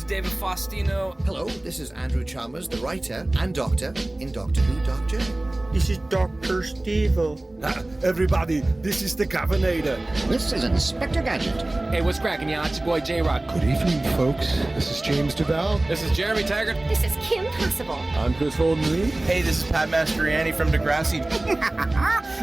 is David Faustino. Hello, this is Andrew Chalmers, the writer and doctor in Doctor Who Dark Journey. This is Dr. Steve-O. Everybody, this is the Governator. This is Inspector Gadget. Hey, what's cracking, y'all? It's your boy J-Rock. Good evening, folks. This is James DeBell. This is Jeremy Taggart. This is Kim Possible. I'm Chris Holden-Lee. Hey, this is Pat Mastroianni from Degrassi.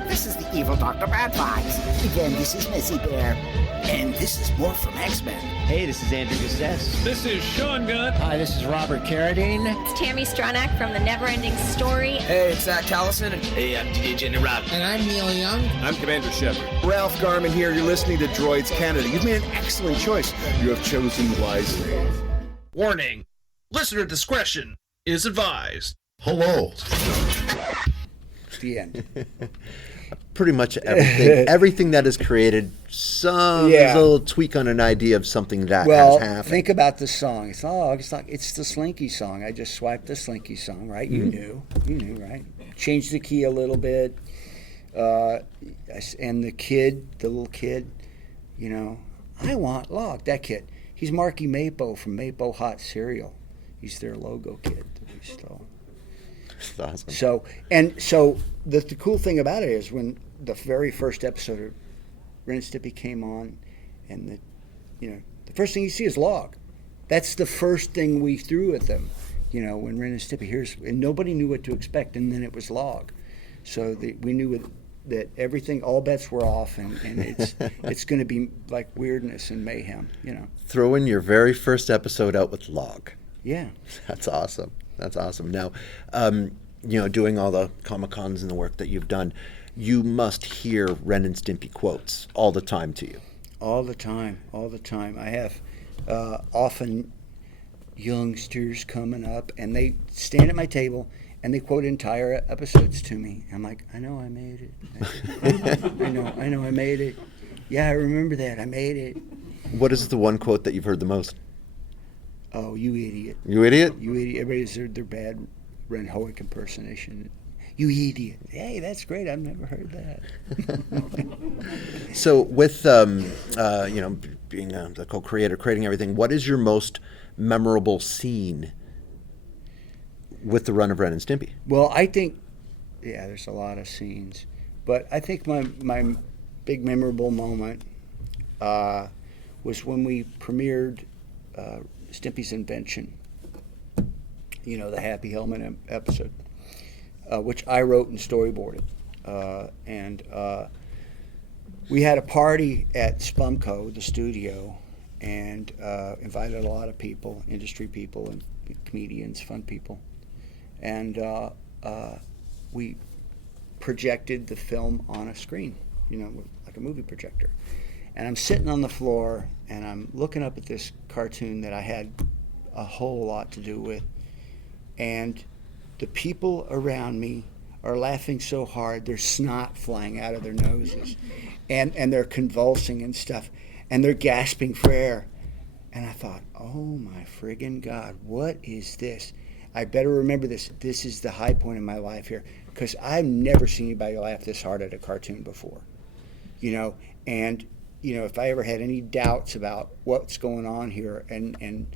This is the evil Dr. Bad Vibes. Again, this is Missy Bear. And this is more from X-Men. Hey, this is Andrew Gazette. This is Sean Gunn. Hi, this is Robert Carradine. It's Tammy Stronach from The Neverending Story. Hey, it's Zach Callison. Hey, I'm DJ Jenny Rob. And I'm Neil Young. I'm Commander Shepard. Ralph Garman here. You're listening to Droids Canada. You've made an excellent choice. You have chosen wisely. Warning. Listener discretion is advised. Hello. The end. Pretty much everything that is created, there's a little tweak on an idea of something that has happened. Think about the song. It's the Slinky song. I just swiped the Slinky song, right? You knew, right? Changed the key a little bit, and the little kid, I want Log. That kid, he's Marky Mapo from Mapo Hot Cereal. He's their logo kid that we stole. That's awesome. So the cool thing about it is when the very first episode of Ren and Stimpy came on, and the first thing you see is Log. That's the first thing we threw at them, when Ren and Stimpy and nobody knew what to expect, and then it was Log. So we knew that everything, all bets were off, and it's going to be like weirdness and mayhem, Throw in your very first episode out with Log. Yeah. That's awesome. Now, doing all the Comic Cons and the work that you've done, you must hear Ren and Stimpy quotes all the time to you. All the time. I have often youngsters coming up, and they stand at my table, and they quote entire episodes to me. I'm like, I know I made it. I know I made it. Yeah, I remember that. I made it. What is the one quote that you've heard the most? Oh, you idiot. You idiot? You idiot. Everybody's their bad Ren Hoek impersonation. You idiot. Hey, that's great. I've never heard that. So with, being the co-creator, creating everything, what is your most memorable scene with the run of Ren and Stimpy? Well, I think, there's a lot of scenes. But I think my big memorable moment was when we premiered Stimpy's Invention, the Happy Helmet episode, which I wrote and storyboarded. And we had a party at Spumco, the studio, and invited a lot of people, industry people and comedians, fun people. And we projected the film on a screen, like a movie projector. And I'm sitting on the floor, and I'm looking up at this cartoon that I had a whole lot to do with. And the people around me are laughing so hard, there's snot flying out of their noses. And they're convulsing and stuff. And they're gasping for air. And I thought, oh my friggin' God, what is this? I better remember this. This is the high point in my life here. Because I've never seen anybody laugh this hard at a cartoon before. And if I ever had any doubts about what's going on here and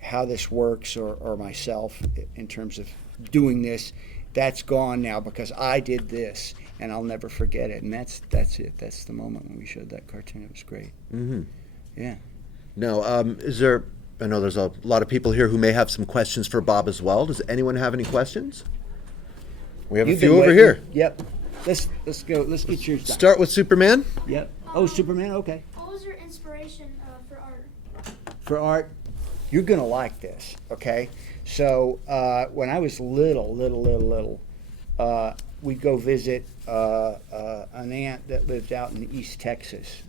how this works or myself in terms of doing this, that's gone now because I did this and I'll never forget it. And that's it. That's the moment when we showed that cartoon. It was great. Mm-hmm. Yeah. Now, I know there's a lot of people here who may have some questions for Bob as well. Does anyone have any questions? We have a few over here. Yep. Let's go. Let's get yours done. Start with Superman. Yep. Oh, Superman. Okay. What was your inspiration for art? For art, you're gonna like this. Okay. So when I was little, we'd go visit an aunt that lived out in East Texas,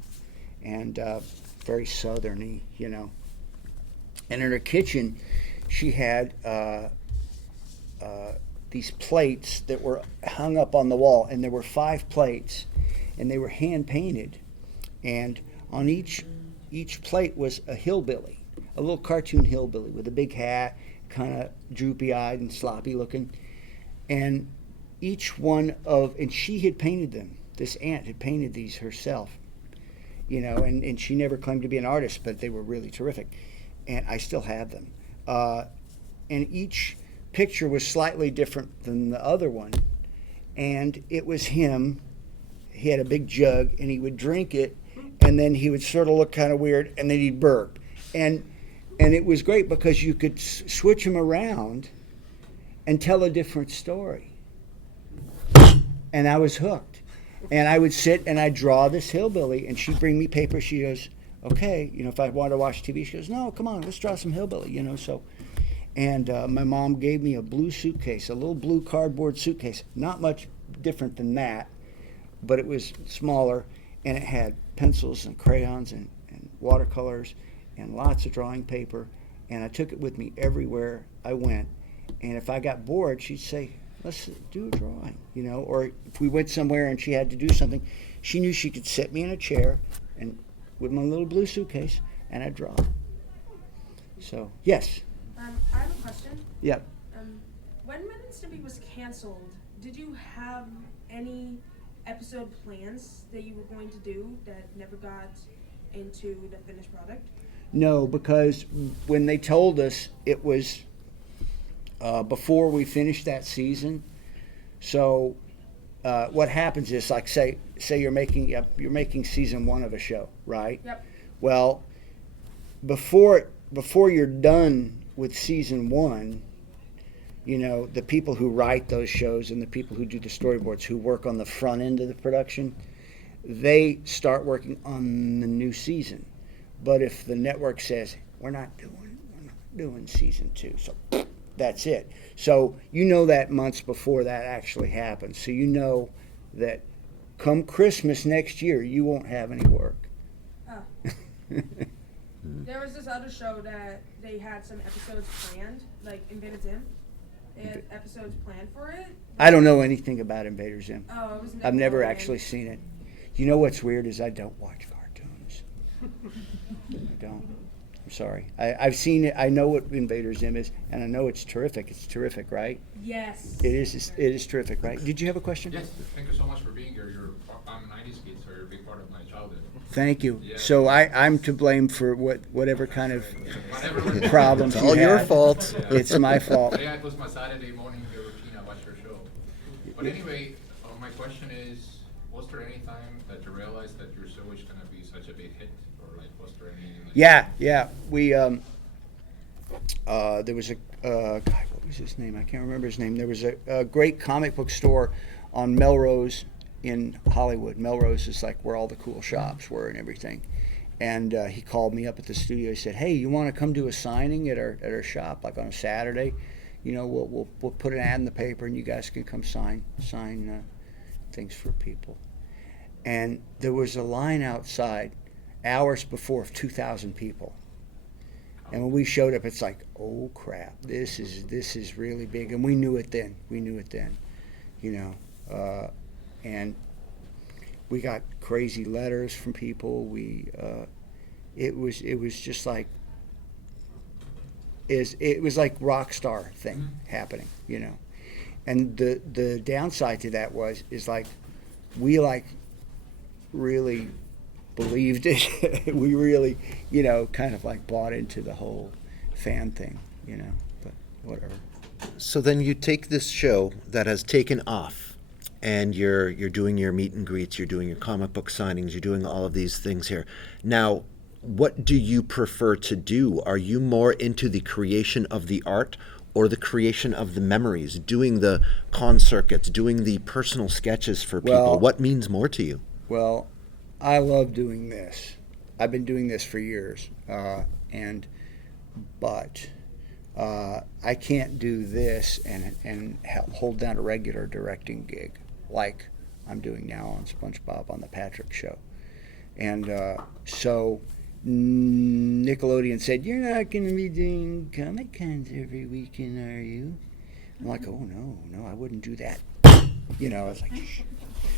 and very southerny, And in her kitchen, she had these plates that were hung up on the wall, and there were 5 plates, and they were hand painted, and on each plate was a hillbilly, a little cartoon hillbilly with a big hat, kind of droopy-eyed and sloppy looking, and and she had painted them. This aunt had painted these herself, and she never claimed to be an artist, but they were really terrific. and I still have them. And each picture was slightly different than the other one, and it was him. He had a big jug, and he would drink it, and then he would sort of look kind of weird, and then he'd burp. And it was great because you could switch him around and tell a different story. And I was hooked. And I would sit and I'd draw this hillbilly, and she'd bring me paper. She goes, okay, if I wanted to watch TV, she goes, no, come on, let's draw some hillbilly, so. And my mom gave me a blue suitcase, a little blue cardboard suitcase, not much different than that, but it was smaller, and it had pencils and crayons and watercolors and lots of drawing paper, and I took it with me everywhere I went. And if I got bored, she'd say, let's do a drawing, or if we went somewhere and she had to do something, she knew she could sit me in a chair and with my little blue suitcase, and I'd draw. So, yes. I have a question. Yep. When Ren and Stimpy was canceled, did you have any episode plans that you were going to do that never got into the finished product? No, because when they told us, it was before we finished that season. So what happens is, like, say you're making season 1 of a show, right? Yep. Well, before you're done with season 1, the people who write those shows and the people who do the storyboards, who work on the front end of the production, they start working on the new season. But if the network says, we're not doing season 2, so that's it. So that months before that actually happens. So that come Christmas next year, you won't have any work. There was this other show that they had some episodes planned, like Invader Zim. They had episodes planned for it. I don't know anything about Invader Zim. Oh, it was I've never actually seen it. What's weird is I don't watch cartoons. I don't. I'm sorry. I've seen it. I know what Invader Zim is, and I know it's terrific. It's terrific, right? Yes. It is terrific, right? Did you have a question? Yes. Thank you so much for being here. I'm a 90s kid, so you're a big part of my childhood. Thank you. Yeah. So I'm to blame for whatever kind of problems it's all your fault. Yeah. It's my fault. Yeah, it was my Saturday morning routine. I watched your show. But anyway, my question is, was there any time that you realized that your show was going to be such a big hit? Or was there any... Yeah. We, there was God, what was his name? I can't remember his name. There was a great comic book store on Melrose in Hollywood. Melrose is like where all the cool shops were and everything. And he called me up at the studio. He said, hey, you want to come do a signing at our shop, like on a Saturday? We'll put an ad in the paper, and you guys can come sign things for people. And there was a line outside hours before of 2,000 people. And when we showed up, it's like, oh crap, this is really big. And we knew it then. And we got crazy letters from people. It was just like, it was like rock star thing happening, And the downside to that is like, we like really believed it. We really, kind of like bought into the whole fan thing, but whatever. So then you take this show that has taken off, and you're doing your meet and greets, you're doing your comic book signings, you're doing all of these things here. Now, what do you prefer to do? Are you more into the creation of the art or the creation of the memories, doing the con circuits, doing the personal sketches for people? Well, what means more to you? Well, I love doing this. I've been doing this for years, but I can't do this and hold down a regular directing gig like I'm doing now on SpongeBob on the Patrick Show. And so Nickelodeon said, you're not going to be doing Comic Cons every weekend, are you? I'm like, oh, no, I wouldn't do that. I was like, shh.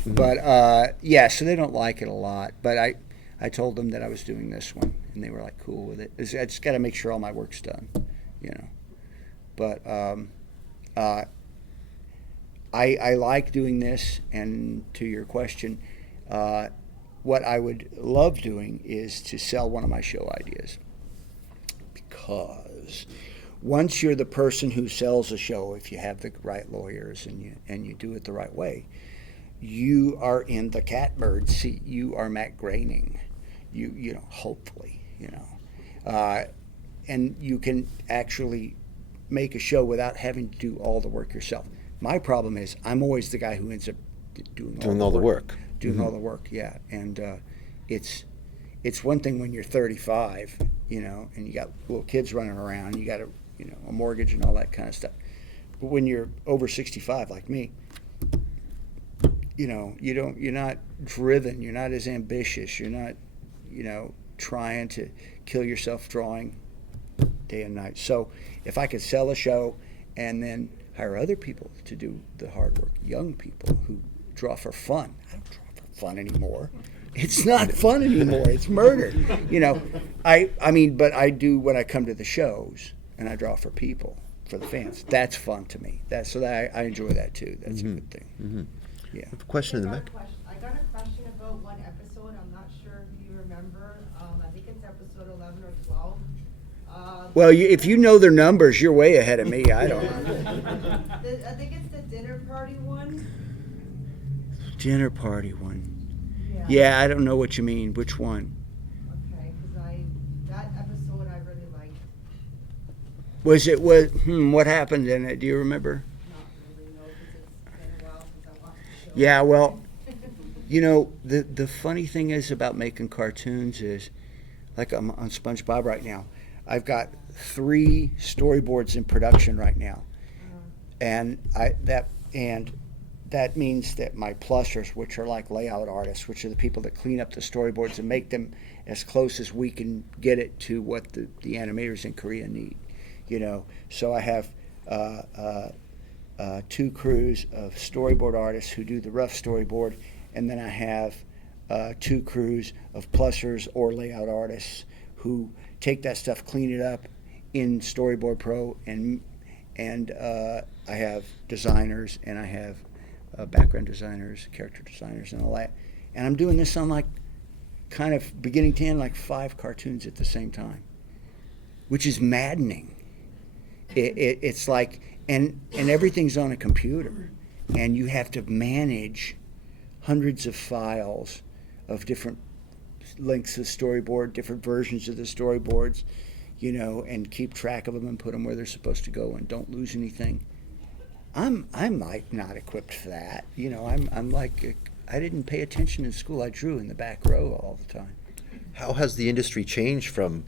But, so they don't like it a lot. But I told them that I was doing this one, and they were like cool with it. I just got to make sure all my work's done, But I like doing this, and to your question, what I would love doing is to sell one of my show ideas. because once you're the person who sells a show, if you have the right lawyers and you do it the right way, you are in the catbird seat. You are Matt Groening. You know, hopefully, you know, and you can actually make a show without having to do all the work yourself. My problem is I'm always the guy who ends up doing all the work. Doing all the work, yeah. And it's one thing when you're 35, you know, and you got little kids running around, you got a mortgage and all that kind of stuff. But when you're over 65 like me, you know, you're not driven, you're not as ambitious, you're not, you know, trying to kill yourself drawing day and night. So if I could sell a show and then hire other people to do the hard work, young people who draw for fun. I don't draw for fun anymore. It's not fun anymore. It's murder. You know, I mean, but I do when I come to the shows and I draw for people, for the fans. That's fun to me. I enjoy that too. That's a good thing. Yeah. A question in the back. I got a question about one episode. I'm not sure if you remember. I think it's episode 11 or 12. Well, if you know their numbers, you're way ahead of me. I don't know. I think it's the dinner party one. Dinner party one. Yeah, I don't know what you mean. Which one? Okay, because that episode I really liked. What happened in it? Do you remember? Not really, no, because it's been a while since I watched the show. Yeah, well, you know, the funny thing is about making cartoons is, like I'm on SpongeBob right now, I've got 3 storyboards in production right now, and that means that my plussers, which are like layout artists, which are the people that clean up the storyboards and make them as close as we can get it to what the animators in Korea need, you know. So I have 2 crews of storyboard artists who do the rough storyboard, and then I have 2 crews of plussers or layout artists who take that stuff, clean it up in Storyboard Pro, and I have designers, and I have background designers, character designers, and all that. And I'm doing this on like kind of beginning to end, like 5 cartoons at the same time, which is maddening. It's like, and everything's on a computer, and you have to manage hundreds of files of different lengths of storyboard, different versions of the storyboards, you know, and keep track of them and put them where they're supposed to go and don't lose anything. I'm like not equipped for that, you know. I'm like, I didn't pay attention in school. I drew in the back row all the time. How has the industry changed from,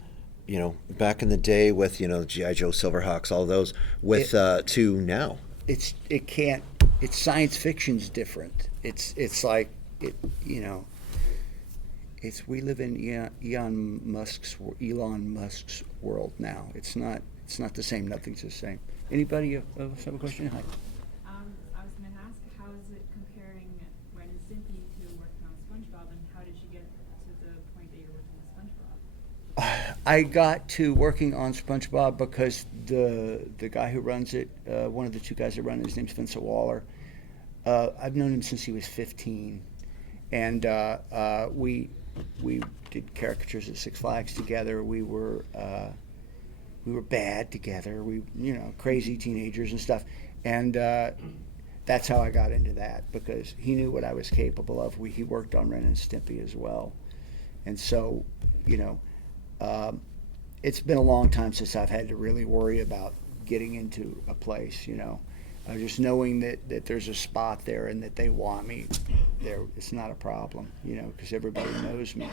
you know, back in the day with, you know, G.I. Joe, Silverhawks, all those, with to now? It's science fiction's different. It's like, you know, we live in Elon Musk's world now. It's not the same. Nothing's the same. Anybody have a question? Hi. I was going to ask, how is it comparing Ren and Stimpy to working on SpongeBob, and how did you get to the point that you're working with SpongeBob? I got to working on SpongeBob because the guy who runs it, one of the 2 guys that run it, his name's Vincent Waller. I've known him since he was 15, and we did caricatures at Six Flags together. We were bad together. We, you know, crazy teenagers and stuff. And that's how I got into that, because he knew what I was capable of. He worked on Ren and Stimpy as well. And so, you know, it's been a long time since I've had to really worry about getting into a place, you know. Just knowing that there's a spot there and that they want me there, it's not a problem, you know, because everybody knows me.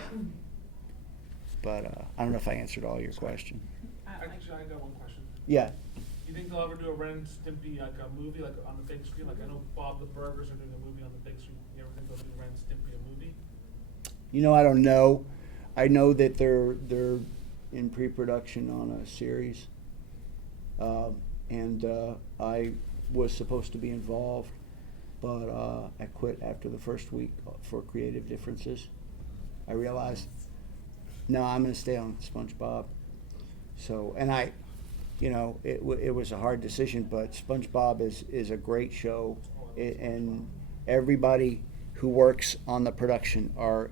But I don't know if I answered all your question. Actually, I got one question. Yeah. Do you think they'll ever do a Ren and Stimpy, like a movie, like on the big screen? Like I know Bob the Burgers are doing a movie on the big screen. You ever think they'll do Ren and Stimpy a movie? You know, I don't know. I know that they're in pre-production on a series, and I was supposed to be involved, but I quit after the first week for creative differences. I realized, no, I'm going to stay on SpongeBob. So, and I, you know, it was a hard decision, but SpongeBob is a great show, and everybody who works on the production are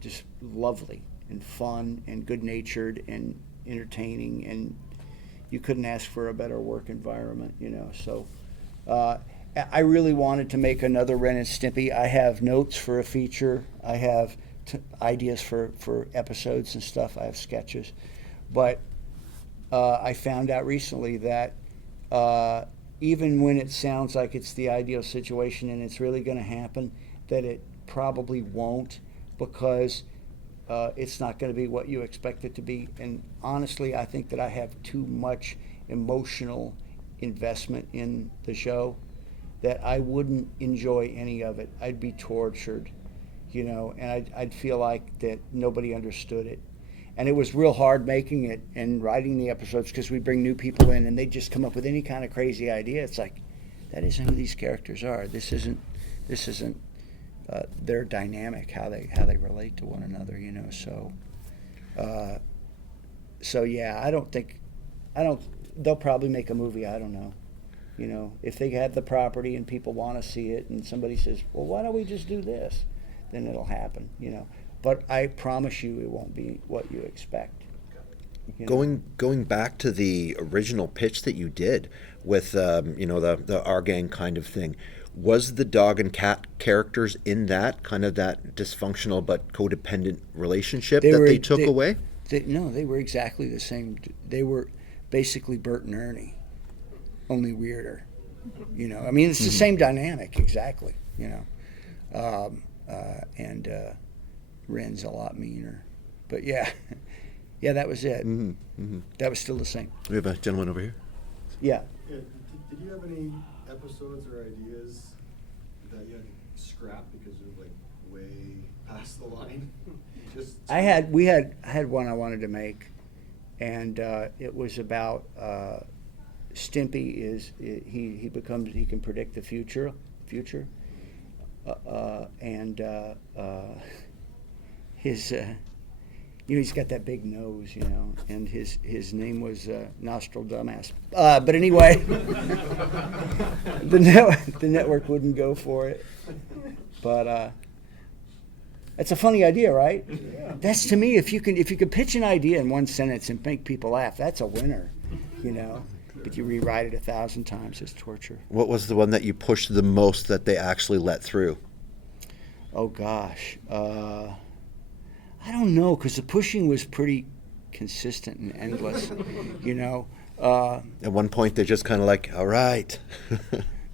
just lovely and fun and good-natured and entertaining, and you couldn't ask for a better work environment, you know. So I really wanted to make another Ren and Stimpy. I have notes for a feature. I have ideas for episodes and stuff. I have sketches. But I found out recently that even when it sounds like it's the ideal situation and it's really going to happen, that it probably won't, because it's not going to be what you expect it to be. And honestly, I think that I have too much emotional investment in the show that I wouldn't enjoy any of it. I'd be tortured, you know, and I'd feel like that nobody understood it. And it was real hard making it and writing the episodes, because we bring new people in and they just come up with any kind of crazy idea. It's like, that isn't who these characters are. This isn't their dynamic, how they relate to one another, you know. So yeah, they'll probably make a movie. I don't know, you know, if they have the property and people want to see it, and somebody says, well, why don't we just do this, then it'll happen, you know. But I promise you, it won't be what you expect. You know? Going back to the original pitch that you did with you know, the our gang kind of thing, was the dog and cat characters in that kind of that dysfunctional but codependent relationship they took away? No, they were exactly the same. They were basically Bert and Ernie, only weirder. You know, I mean, it's the same dynamic exactly. You know, and Ren's a lot meaner, but yeah, that was it. That was still the same. We have a gentleman over here. Yeah. Did you have any episodes or ideas that you had to scrap because you were like way past the line? I had one I wanted to make, and it was about Stimpy. He can predict the future, and his you know, he's got that big nose, you know, and his name was Nostril Dumbass. But anyway, the network wouldn't go for it. But it's a funny idea, right? Yeah. That's, to me, if you can pitch an idea in one sentence and make people laugh, that's a winner, you know. But you rewrite it 1,000 times, it's torture. What was the one that you pushed the most that they actually let through? Oh gosh. I don't know, because the pushing was pretty consistent and endless, you know. At one point, they're just kind of like, all right.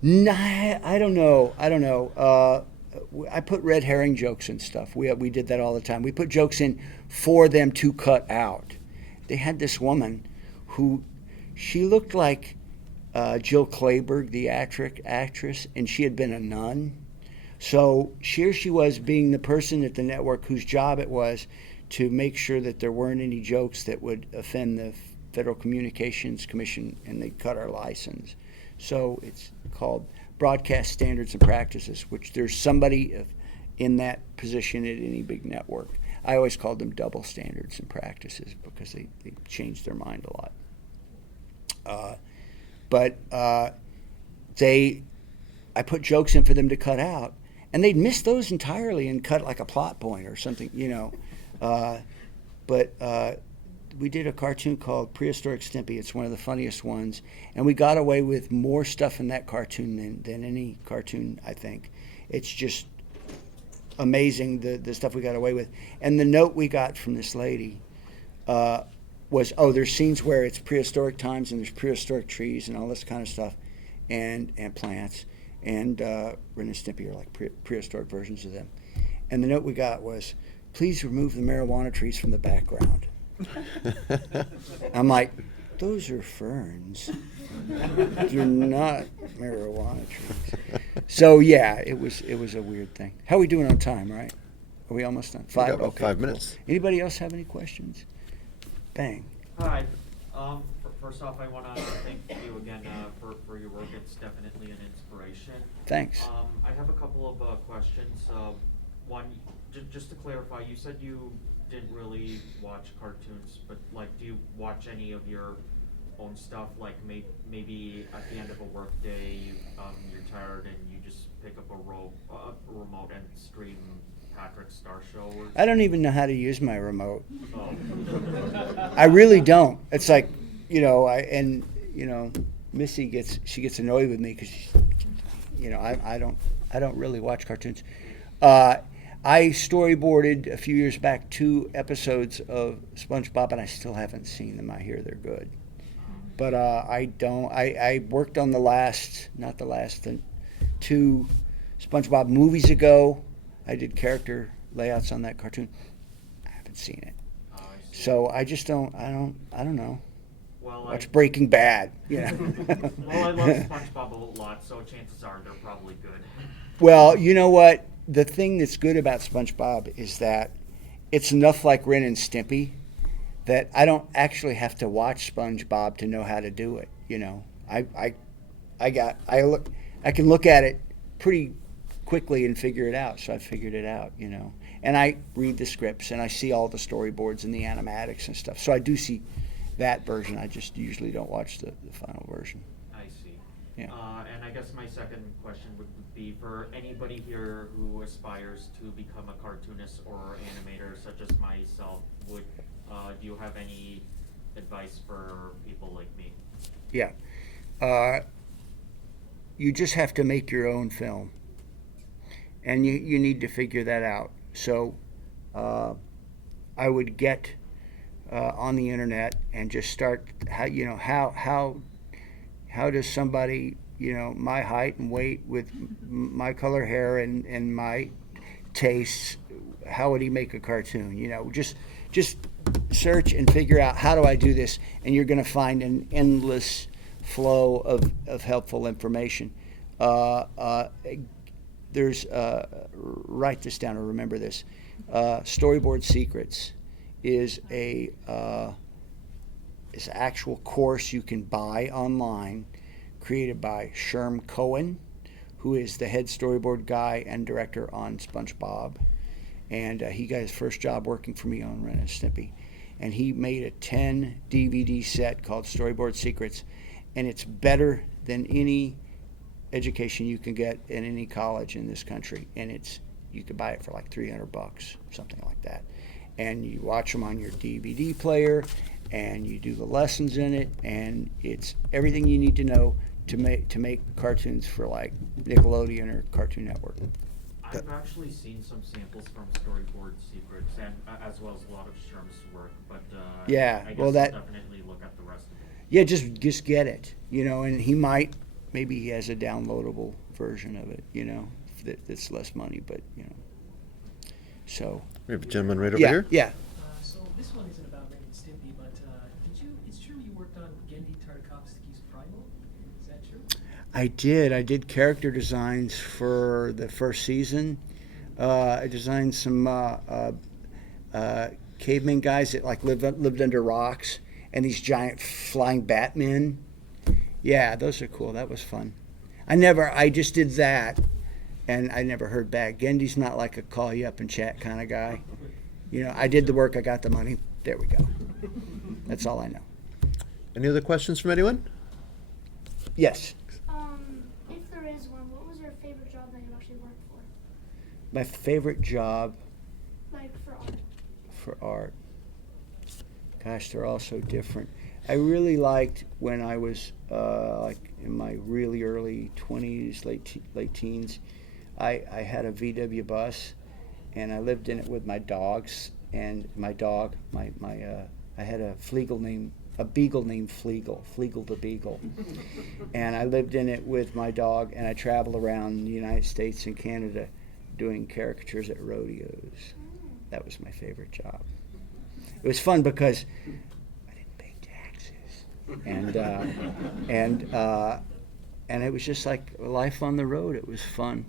Nah, I don't know. I put red herring jokes and stuff. We did that all the time. We put jokes in for them to cut out. They had this woman who, she looked like Jill Clayburgh, the actress, and she had been a nun. So here she was, being the person at the network whose job it was to make sure that there weren't any jokes that would offend the Federal Communications Commission, and they cut our license. So it's called Broadcast Standards and Practices, which there's somebody in that position at any big network. I always called them double standards and practices because they changed their mind a lot. I put jokes in for them to cut out, and they'd miss those entirely and cut like a plot point or something, you know. We did a cartoon called Prehistoric Stimpy. It's one of the funniest ones, and we got away with more stuff in that cartoon than any cartoon, I think. It's just amazing the stuff we got away with. And the note we got from this lady was, there's scenes where it's prehistoric times and there's prehistoric trees and all this kind of stuff, and plants. And Ren and Stimpy are like prehistoric versions of them. And the note we got was, please remove the marijuana trees from the background. I'm like, those are ferns. They're not marijuana trees. So yeah, it was a weird thing. How are we doing on time, right? Are we almost done? 5? About okay, 5 minutes. Cool. Anybody else have any questions? Bang. Hi. First off, I want to thank you again for your work. It's definitely an inspiration. Thanks. I have a couple of questions. One, just to clarify, you said you didn't really watch cartoons, but like, do you watch any of your own stuff? Like maybe at the end of a work day, you're tired and you just pick up a remote and stream Patrick Star Show? Or I don't even know how to use my remote. Oh. I really don't. It's like, Missy gets annoyed with me because, I don't really watch cartoons. I storyboarded a few years back 2 episodes of SpongeBob, and I still haven't seen them. I hear they're good, but I don't. I worked on the 2 SpongeBob movies ago. I did character layouts on that cartoon. I haven't seen it, so I just don't. I don't know. Well, Watch Breaking Bad. Well, I love SpongeBob a lot, so chances are they're probably good. Well, you know what? The thing that's good about SpongeBob is that it's enough like Ren and Stimpy that I don't actually have to watch SpongeBob to know how to do it. I can look at it pretty quickly and figure it out. So I figured it out, And I read the scripts and I see all the storyboards and the animatics and stuff. So I do see that version. I just usually don't watch the final version. I see. Yeah. And I guess my second question would be for anybody here who aspires to become a cartoonist or animator, such as myself. Do you have any advice for people like me? Yeah. You just have to make your own film, and you need to figure that out. So I would get on the internet and just start. How does somebody my height and weight with my color hair and my tastes, how would he make a cartoon? Just search and figure out, how do I do this? And you're going to find an endless flow of helpful information. There's write this down or remember this. Storyboard Secrets is an actual course you can buy online, created by Sherm Cohen, who is the head storyboard guy and director on SpongeBob. And he got his first job working for me on Ren and Stimpy. And he made a 10 DVD set called Storyboard Secrets. And it's better than any education you can get in any college in this country. And you could buy it for like $300, something like that. And you watch them on your DVD player, and you do the lessons in it, and it's everything you need to know to make cartoons for like Nickelodeon or Cartoon Network. I've actually seen some samples from Storyboard Secrets, and as well as a lot of Sherm's work, but yeah, I guess well, I'll definitely look at the rest of it. Yeah, just get it, and maybe he has a downloadable version of it, that's less money, but so. We have a gentleman right over yeah, here. Yeah. So this one isn't about Ren and Stimpy, but it's true you worked on Gendy Tartakovsky's Primal? Is that true? I did character designs for the first season. I designed some caveman guys that like lived under rocks, and these giant flying Batmen. Yeah, those are cool. That was fun. I just did that, and I never heard back. Gendy's not like a call you up and chat kind of guy. I did the work, I got the money. There we go. That's all I know. Any other questions from anyone? Yes. If there is one, what was your favorite job that you actually worked for? My favorite job. Like for art. For art. Gosh, they're all so different. I really liked when I was like in my really early 20s, late teens. I had a VW bus, and I lived in it with my dogs. And my dog, I had a beagle named Fleagle the Beagle. And I lived in it with my dog, and I traveled around the United States and Canada doing caricatures at rodeos. That was my favorite job. It was fun because I didn't pay taxes, and it was just like life on the road. It was fun.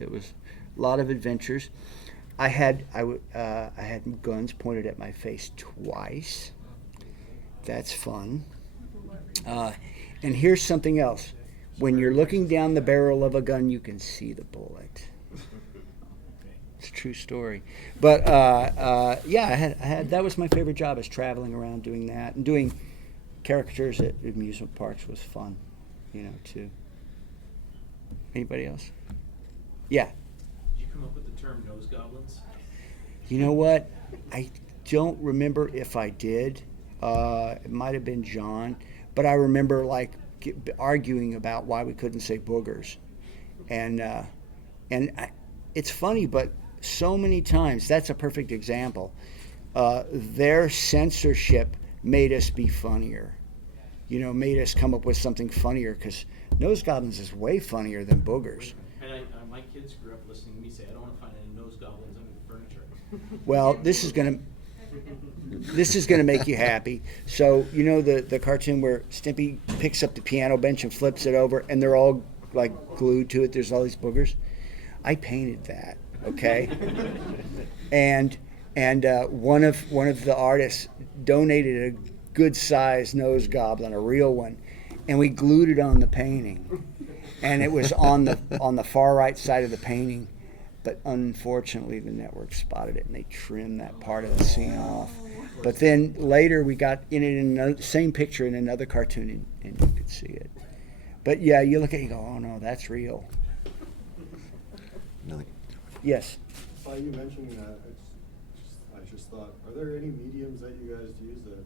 It was a lot of adventures. I had guns pointed at my face twice. That's fun. And here's something else. When you're looking down the barrel of a gun, you can see the bullet. It's a true story. But yeah, I had that was my favorite job, is traveling around doing that, and doing caricatures at amusement parks was fun, too. Anybody else? Yeah. Did you come up with the term nose goblins? You know what? I don't remember if I did. It might have been John, but I remember arguing about why we couldn't say boogers, and it's funny, but so many times that's a perfect example. Their censorship made us be funnier, made us come up with something funnier, because nose goblins is way funnier than boogers. And my kids grew up listening to me say, I don't want to find any nose goblins under the furniture. Well, this is gonna make you happy. So the cartoon where Stimpy picks up the piano bench and flips it over, and they're all like glued to it. There's all these boogers. I painted that, okay? and one of the artists donated a good sized nose goblin, a real one, and we glued it on the painting, and it was on the far right side of the painting. But unfortunately, the network spotted it, and they trimmed that part of the scene off. But then later, we got in it in the same picture in another cartoon, and you could see it. But yeah, you look at it, you go, oh no, that's real. No. Yes. By you mentioning that, I just thought, are there any mediums that you guys use that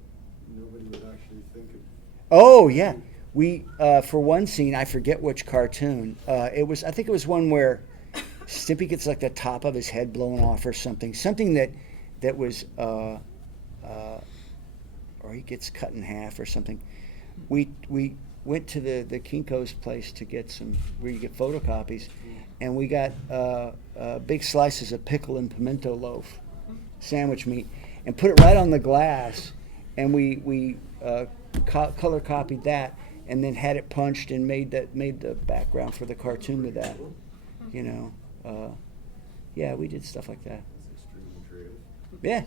nobody would actually think of? Oh yeah, we for one scene, I forget which cartoon. I think it was one where Stimpy gets like the top of his head blown off or something that was or he gets cut in half or something. We went to the Kinko's place to get where you get photocopies, and we got big slices of pickle and pimento loaf sandwich meat and put it right on the glass, and we color copied that, and then had it punched and made the background for the cartoon with that. Yeah, we did stuff like that. That's extremely creative. Yeah.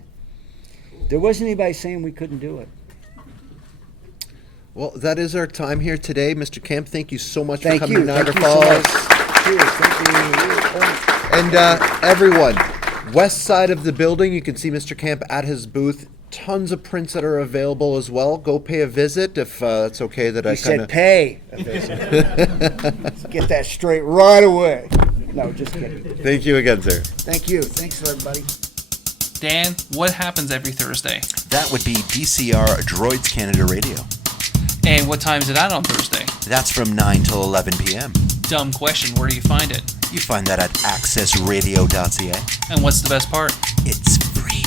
There wasn't anybody saying we couldn't do it. Well, that is our time here today. Mr. Kemp, thank you so much Thank for coming you. to Niagara Thank you so Falls. much. Cheers. Thank you. And everyone, west side of the building, you can see Mr. Kemp at his booth. Tons of prints that are available as well. Go pay a visit if it's okay that I kind of... said pay a visit. Let's get that straight right away. No, just kidding. Thank you again, sir. Thank you. Thanks, everybody. Dan, what happens every Thursday? That would be DCR Droids Canada Radio. And what time is it out on Thursday? That's from 9 till 11 p.m. Dumb question, where do you find it? You find that at accessradio.ca. And what's the best part? It's free.